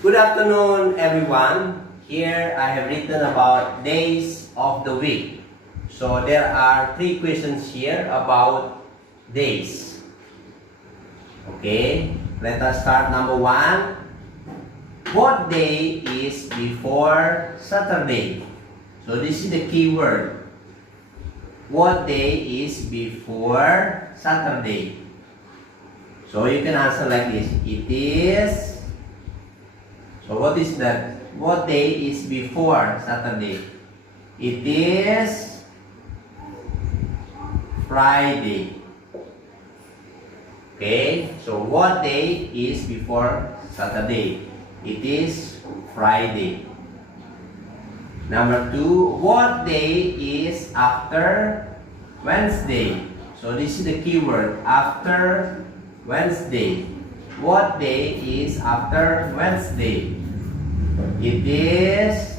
Good afternoon, everyone. Here I have written about days of the week. So there are 3 questions here about days. Okay, let us start number 1. What day is before Saturday? So this is the key word. What day is before Saturday? So you can answer like this. It is. So what is that? What day is before Saturday? It is Friday. Okay, so what day is before Saturday? It is Friday. Number 2, what day is after Wednesday? So this is the keyword, after Wednesday. What day is after Wednesday? It is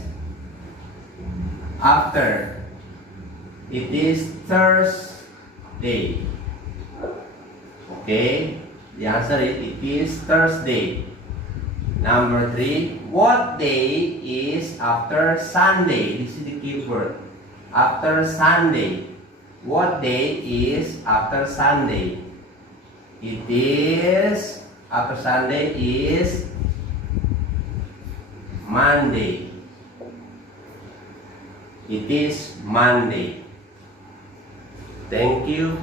after. It is Thursday. Okay, the answer is it is Thursday. Number 3, what day is after Sunday? This is the key word. After Sunday. What day is after Sunday? It is, after Sunday is Monday. It is Monday. Thank you.